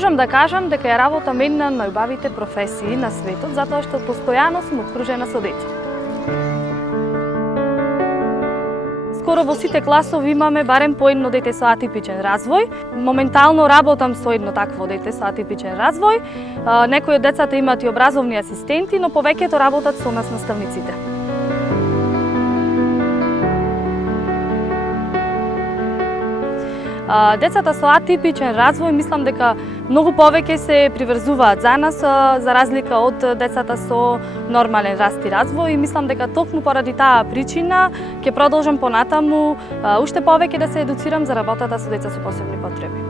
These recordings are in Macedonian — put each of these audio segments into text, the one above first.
Можам да кажам дека ја работам една од најубавите професии на светот, затоа што постојано сум окружена со деца. Скоро во сите класови имаме барем по едно дете со атипичен развој. Моментално работам со едно такво дете со атипичен развој. Некои од децата имаат и образовни асистенти, но повеќето работат со нас наставниците. Децата со атипичен развој мислам дека многу повеќе се приврзуваат за нас за разлика од децата со нормален раст и развој, и мислам дека токму поради таа причина ќе продолжам понатаму уште повеќе да се едуцирам за работата со деца со посебни потреби.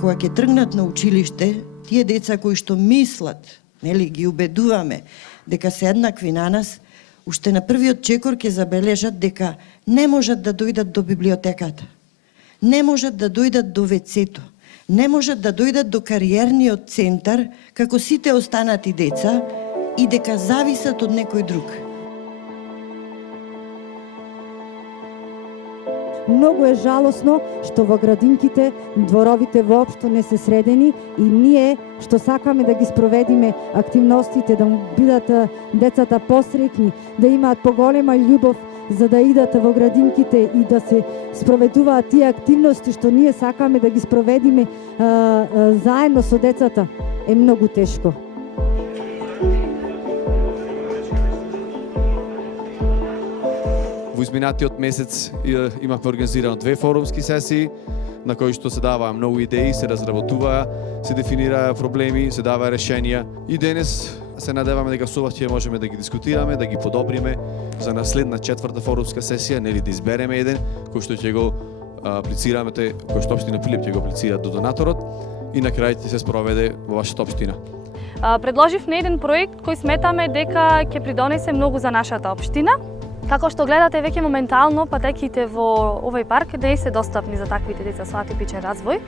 Кога ќе тргнат на училиште, тие деца кои што мислат, нели, ги убедуваме дека се еднакви на нас, уште на првиот чекор ќе забележат дека не можат да дојдат до библиотеката, не можат да дојдат до вецето, не можат да дојдат до кариерниот центар, како сите останати деца, и дека зависат од некој друг. Многу е жалосно што во градинките дворовите воопшто не се средени и ние што сакаме да ги спроведиме активностите, да бидат децата посреќни, да имаат поголема љубов за да идат во градинките и да се спроведуваат тие активности што ние сакаме да ги спроведиме заедно со децата, е многу тешко. Во изминатиот месец имавме организирано 2 форумски сесии на кои што се даваа многу идеи, се разработуваа, се дефинираа проблеми, се даваа решенија. И денес се надеваме дека со вас ќе можеме да ги дискутираме, да ги подобриме за наследна 4-та форумска сесија, нели да избереме еден кој што ќе го аплицираме, кој што општина Пилип ќе го аплицира до донаторот и на крај ќе се спроведе во вашата општина. Предложив на еден проект кој сметаме дека ќе придонесе многу за нашата општина. Како што гледате, веќе моментално патеките во овој парк не се достапни за таквите деца со атипичен развој.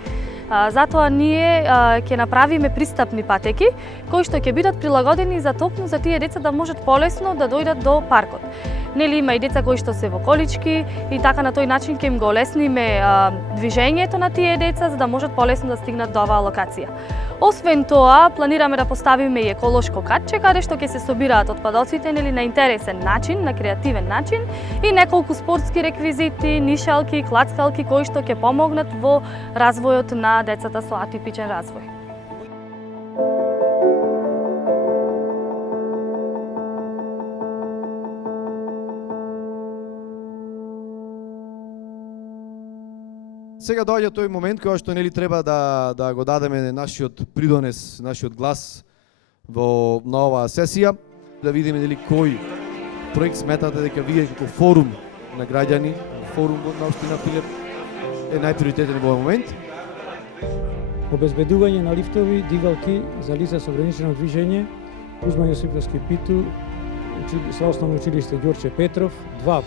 Затоа ние ќе направиме пристапни патеки кои што ќе бидат прилагодени за токму за тие деца да можат полесно да дојдат до паркот. Нели има и деца кои што се во колички и така на тој начин ќе им го олесниме движењето на тие деца за да можат полесно да стигнат до оваа локација. Освен тоа, планираме да поставиме и еколошко катче каде што ќе се собираат отпадоците, нели на интересен начин, на креативен начин, и неколку спортски реквизити, нишалки, клацкалки кои што ќе помогнат во развојот на децата со атипичен развој. Сега доаѓа тој момент кога што нели треба да го дадеме нашиот придонес, нашиот глас на оваа сесија, да видиме нели кој проект сметате дека вие како форум на граѓани, форум на општина Пилип е најприоритетен во овој момент. Обезбедување на лифтови, дигалки за лица со ограничено движење, Кузма Јосиповски Питу, со основно училиште Ѓорче Петров, 2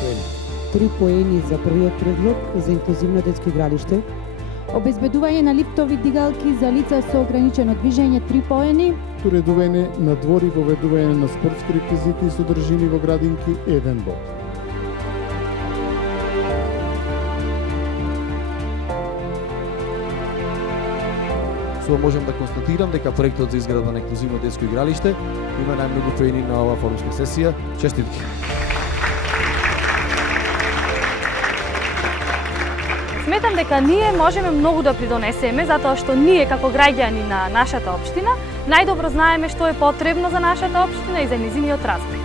поени. 3 поени за првиот предлог за инклузивно детско игралиште. Обезбедување на лифтови дигалки за лица со ограничено движење 3 поени. Уредување на двори, воведување на спортски реквизити и содржини во градинки 1 bod. Со можам да констатирам дека проектот за изградба на инклузивно детско игралиште има најмногу поени на оваа форумска сесија. Честитки! Сметам дека ние можеме многу да придонесеме, затоа што ние како граѓани на нашата општина најдобро знаеме што е потребно за нашата општина и за нејзиниот развој.